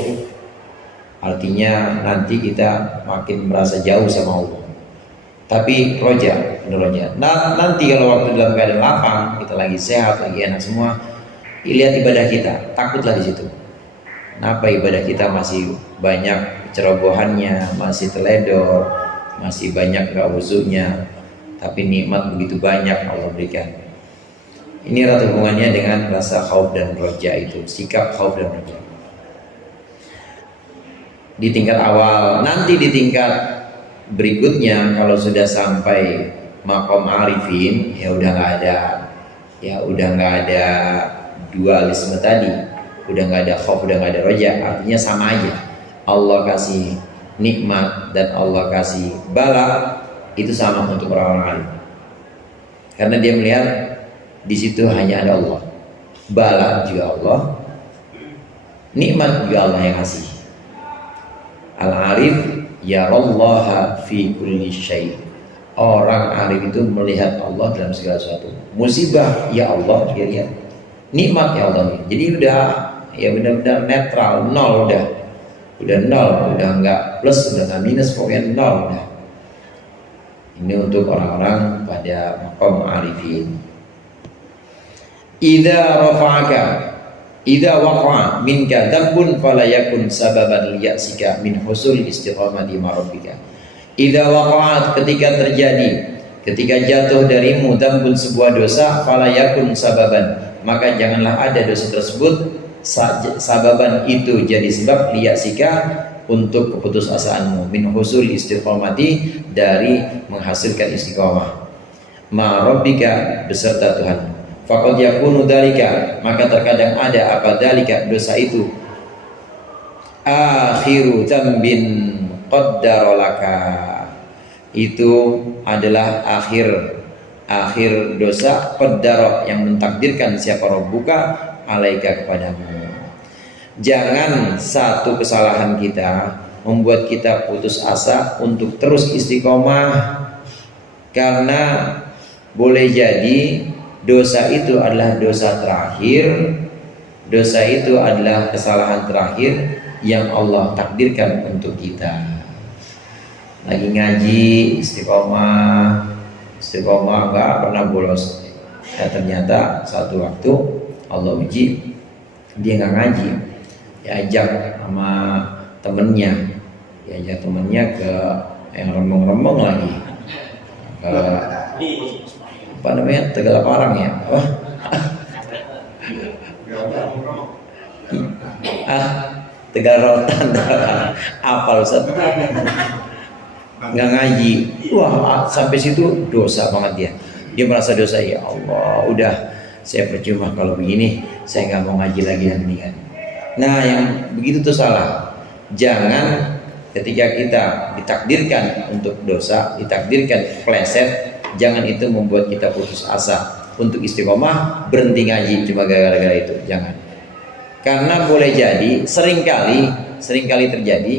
Artinya nanti kita makin merasa jauh sama Allah. Tapi roja. Nah, nanti kalau waktu dalam keadaan lapang, kita lagi sehat, lagi enak semua, lihat ibadah kita, takutlah di situ. Kenapa ibadah kita masih banyak cerobohannya, masih teledor, masih banyak gak wuzunya, tapi nikmat begitu banyak Allah berikan. Ini erat hubungannya dengan rasa khauf dan roja itu, sikap khauf dan roja. Di tingkat awal, nanti di tingkat berikutnya kalau sudah sampai maqam arifin ya udah nggak ada dualisme tadi, udah nggak ada khauf, udah nggak ada roja, artinya sama aja. Allah kasih nikmat dan Allah kasih bala itu sama untuk orang-orang alim, karena dia melihat di situ hanya ada Allah, bala juga Allah, nikmat juga Allah yang kasih. Al-arif yarallaha fi kulli syai. Orang arif itu melihat Allah dalam segala sesuatu. Musibah ya Allah dia lihat, nikmat ya Allah. Jadi udah ya benar-benar netral, nol udah nol, udah nggak plus, udah nggak minus, pokoknya nol udah. Ini untuk orang-orang pada maqam arifin. Idza waqa'a minka dhanbun fala yakun sababan liya'sika min husul istiqamati marabbika. Idza waqa'at, ketika jatuh darimu dhanbun sebuah dosa, fala yakun sababan, maka janganlah ada dosa tersebut sababan itu jadi sebab liya'sika untuk keputusasaanmu, min husul istiqamati dari menghasilkan istiqamah, marabbika beserta Tuhan. Faqad yakunu dalika, maka terkadang ada apa dalika dosa itu, akhiru dzambin qaddaralaka, itu adalah akhir dosa qaddara yang mentakdirkan siapa Rabbuka alaika kepadamu. Jangan satu kesalahan kita membuat kita putus asa untuk terus istiqomah, karena boleh jadi dosa itu adalah dosa terakhir, dosa itu adalah kesalahan terakhir yang Allah takdirkan untuk kita. Lagi ngaji istiqomah nggak pernah bolos, ya ternyata satu waktu Allah uji dia nggak ngaji, diajak sama temennya ke yang rembong-rembong lagi, ke apa namanya, Tegal Parang ya, Tegal Rotan, apa Ustaz? Nggak ngaji, wah sampai situ dosa banget dia. Dia merasa dosa, ya Allah, udah saya percuma kalau begini, saya nggak mau ngaji lagi dan mendingan. Nah, yang begitu tuh salah. Jangan ketika kita ditakdirkan untuk dosa, ditakdirkan pleset, jangan itu membuat kita putus asa untuk istiqomah, berhenti ngaji cuma gara-gara itu. Jangan. Karena boleh jadi seringkali terjadi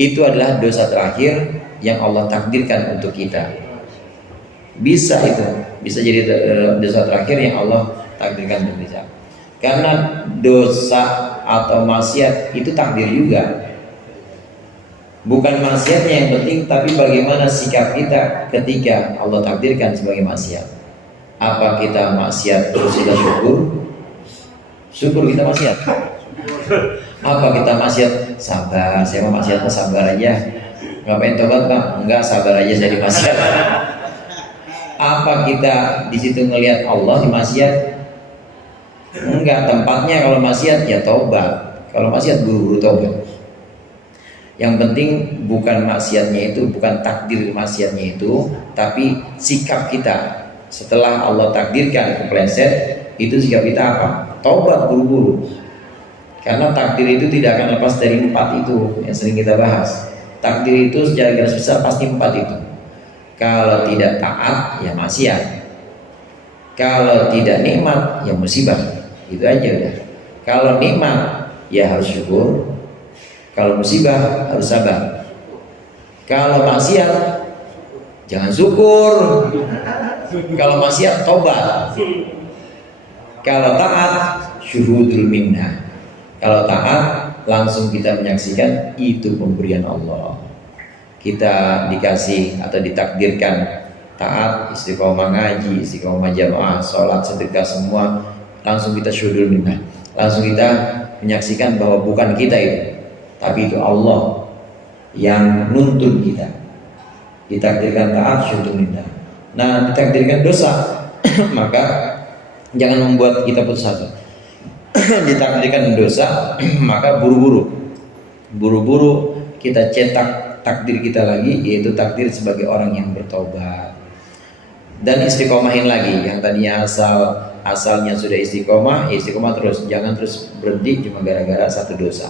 itu adalah dosa terakhir yang Allah takdirkan untuk kita. Bisa jadi dosa terakhir yang Allah takdirkan untuk kita. Karena dosa atau maksiat itu takdir juga. Bukan maksiatnya yang penting, tapi bagaimana sikap kita ketika Allah takdirkan sebagai maksiat. Apa kita maksiat terus kita syukur kita maksiat? Apa kita maksiat sabar, saya mau maksiat sabar aja, ngapain tobat Pak? Enggak, sabar aja saya di maksiat. Apa kita di situ ngelihat Allah di maksiat? Enggak, tempatnya kalau maksiat ya tobat, kalau maksiat buru-buru tobat. Yang penting bukan maksiatnya itu, bukan takdir maksiatnya itu, tapi sikap kita. Setelah Allah takdirkan kepleset, itu sikap kita apa? Taubat buru-buru. Karena takdir itu tidak akan lepas dari 4 itu yang sering kita bahas. Takdir itu secara garis besar pasti 4 itu. Kalau tidak taat ya maksiat. Kalau tidak nikmat ya musibah. Itu aja udah. Kalau nikmat ya harus syukur. Kalau musibah harus sabar. Kalau maksiat jangan syukur. Kalau maksiat tobat. Kalau taat syuhudul minnah. Kalau taat langsung kita menyaksikan itu pemberian Allah. Kita dikasih atau ditakdirkan taat, istiqomah ngaji, istiqomah jamaah, sholat, sedekah, semua langsung kita syuhudul minnah. Langsung kita menyaksikan bahwa bukan kita itu, tapi itu Allah yang nuntun kita. Ditakdirkan taat, syuhudul minnah. Nah, ditakdirkan dosa maka jangan membuat kita putus asa. Ditakdirkan dosa maka buru-buru kita cetak takdir kita lagi, yaitu takdir sebagai orang yang bertobat dan istiqomahin lagi. Yang tadinya asalnya sudah istiqomah, ya istiqomah terus, jangan terus berhenti cuma gara-gara satu dosa,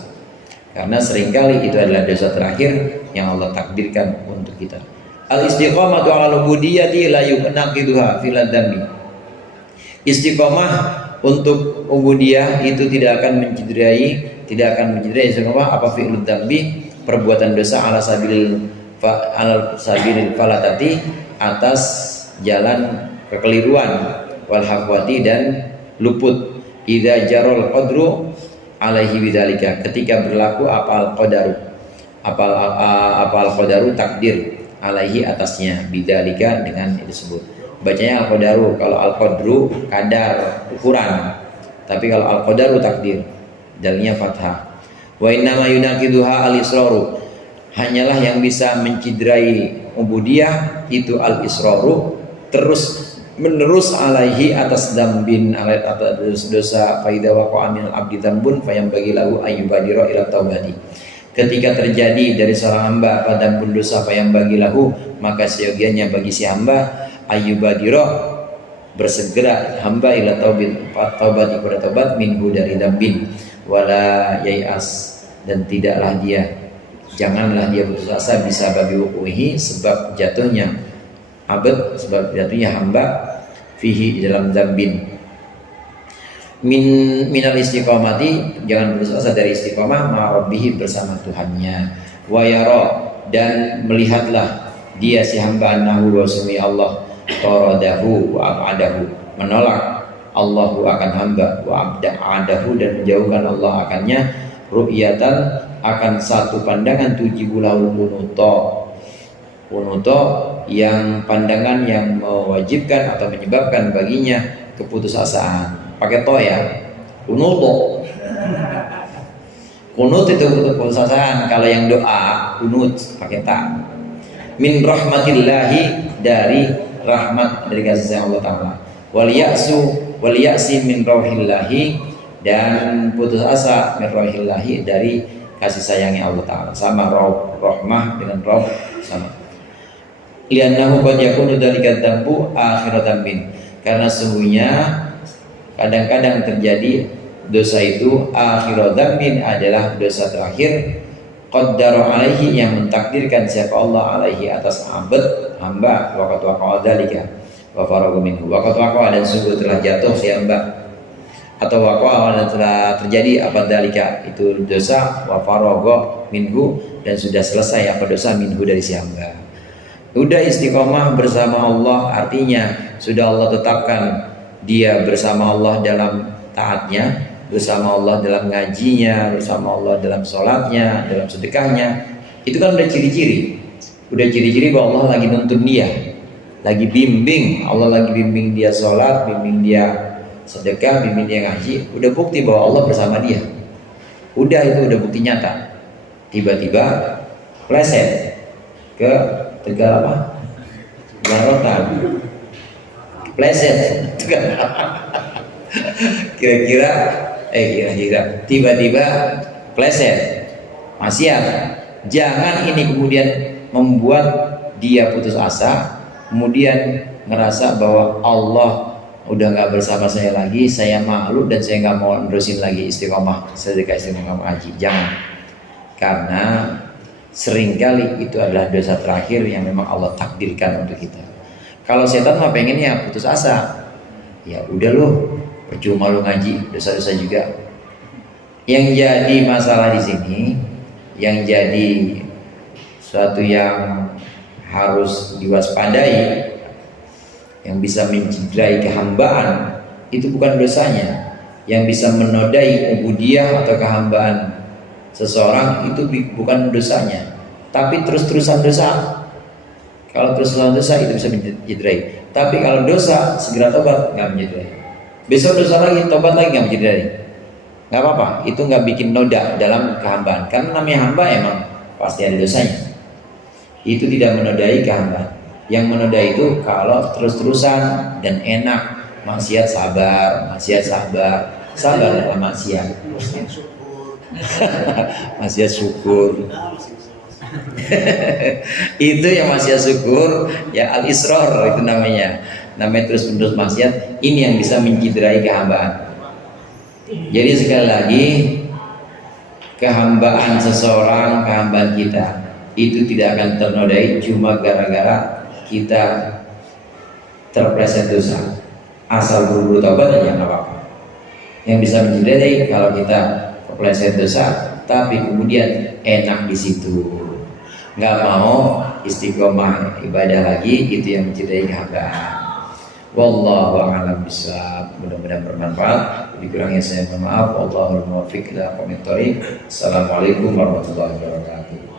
karena seringkali itu adalah dosa terakhir yang Allah takdirkan untuk kita. Al-istiqomatu 'alal ubudiyyati la yunaqiduha fil dzambi. Istiqomah untuk ubudiyah itu tidak akan mencederai istiqomah apa fi'lud dzambi, perbuatan dosa ala sabilil falatati, atas jalan kekeliruan, wal hafwati, dan luput. Idza jarol qadru alaihi bidzalika, ketika berlaku apal qadaru takdir alaihi atasnya, bidzalika dengan itu disebut. Bacanya al-qadaru, kalau al-qadru kadar ukuran, tapi kalau al-qadaru takdir, dalnya fathah. Wa innama yunaqiduha al-israru, hanyalah yang bisa menciderai ubudiyah itu al-israru, terus menerus alaihi atas dambin, atas dosa. Faida waqa'a minal abdi dzambun fayambagi lahu ayyubadira ila taubati. Ketika terjadi dari seorang hamba pada pun dosa, fayambagi lahu, maka seyogianya bagi si hamba ayyubadira, bersegera hamba ila taubati, kepada taubat, minhu dari dambin, wala yai'as, dan janganlah dia putus asa, bisa babi wukuhi, sebab jatuhnya abad, sebab jatuhnya hamba, fihi, di dalam dzambin. Minal istiqomati, jangan putus asa dari istiqomah, ma'rabbihi, bersama Tuhannya. Wa yara, dan melihatlah dia si hamba annahu wa sumi Allah taradahu wa abadahu, menolak Allahu akan hamba, wa abadahu, dan menjauhkan Allah akannya, ru'yatan, akan satu pandangan, tujibulahul kunuto, yang pandangan yang mewajibkan atau menyebabkan baginya keputusasaan. Pakai to ya, kunuto. Kunut itu keputusasaan. Kalau yang doa kunut pakai ta. Min rahmatillahi, dari rahmat, dari kasih sayang Allah Ta'ala. Wal ya'si min rauhillahi, dan putus asa min rauhillahi, dari kasih sayangnya Allah Ta'ala. Sama rahmah dengan rauh sama. li'annahu qad yakunu dzalika dzambu akhiratan min, karena sesungguhnya kadang-kadang terjadi dosa itu akhiratan min adalah dosa terakhir, qaddara alaihi yang mentakdirkan siapa Allah alaihi atas abad hamba, waqad waqa'a dzalika wa faraga minhu, waqad waqa'a dan sungguh telah jatuh si hamba, atau waqa'a dan telah terjadi apa dzalika itu dosa, wa faraga minhu dan sudah selesai apa dosa minhu dari si hamba. Udah istiqomah bersama Allah, artinya sudah Allah tetapkan dia bersama Allah dalam taatnya, bersama Allah dalam ngajinya, bersama Allah dalam sholatnya, dalam sedekahnya. Itu kan udah ciri-ciri, udah ciri-ciri bahwa Allah lagi nuntun dia, lagi bimbing, Allah lagi bimbing dia sholat, bimbing dia sedekah, bimbing dia ngaji. Udah bukti bahwa Allah bersama dia. Udah, itu udah bukti nyata. Tiba-tiba pleset ke Tegal apa? Barotan. Pleset. Kira-kira tiba-tiba pleset, maksiat. Jangan ini kemudian membuat dia putus asa, kemudian ngerasa bahwa Allah udah nggak bersama saya lagi, saya malu dan saya nggak mau nerusin lagi istiqomah sedekah, istiqomah ngaji. Jangan, karena seringkali itu adalah dosa terakhir yang memang Allah takdirkan untuk kita. Kalau setan mah pengennya putus asa, ya udah loh, percuma lu ngaji, dosa-dosa juga. Yang jadi masalah di sini, yang jadi suatu yang harus diwaspadai, yang bisa mencederai kehambaan, itu bukan dosanya. Yang bisa menodai ubudiyah atau kehambaan seseorang itu bukan dosanya, tapi terus-terusan dosa. Kalau terus-terusan dosa itu bisa mencederai. Tapi kalau dosa segera tobat, nggak mencederai. Besok dosa lagi, tobat lagi, nggak mencederai. Nggak apa-apa, itu nggak bikin noda dalam kehambaan. Karena namanya hamba emang pasti ada dosanya. Itu tidak menodai kehambaan. Yang menodai itu kalau terus-terusan dan enak. Maksiat sabar, maksiat sabar, sabar dalam maksiat. Maksiat syukur. Itu yang maksiat syukur, ya al-israr itu namanya terus-menerus maksiat. Ini yang bisa mencederai kehambaan. Jadi sekali lagi, kehambaan seseorang, kehambaan kita itu tidak akan ternodai cuma gara-gara kita terpleset dosa. Asal buru-buru taubat aja nggak apa-apa. Yang bisa mencederai kalau kita terpleset dosa, tapi kemudian enak di situ, nggak mau istiqomah ibadah lagi, itu yang mencederai kehambaan. Wallahu a'lam bishawab. Mudah-mudahan bermanfaat. Dikurangnya saya mohon maaf. Wallahul muwaffiq ila aqwamit thoriq. Assalamualaikum warahmatullahi wabarakatuh.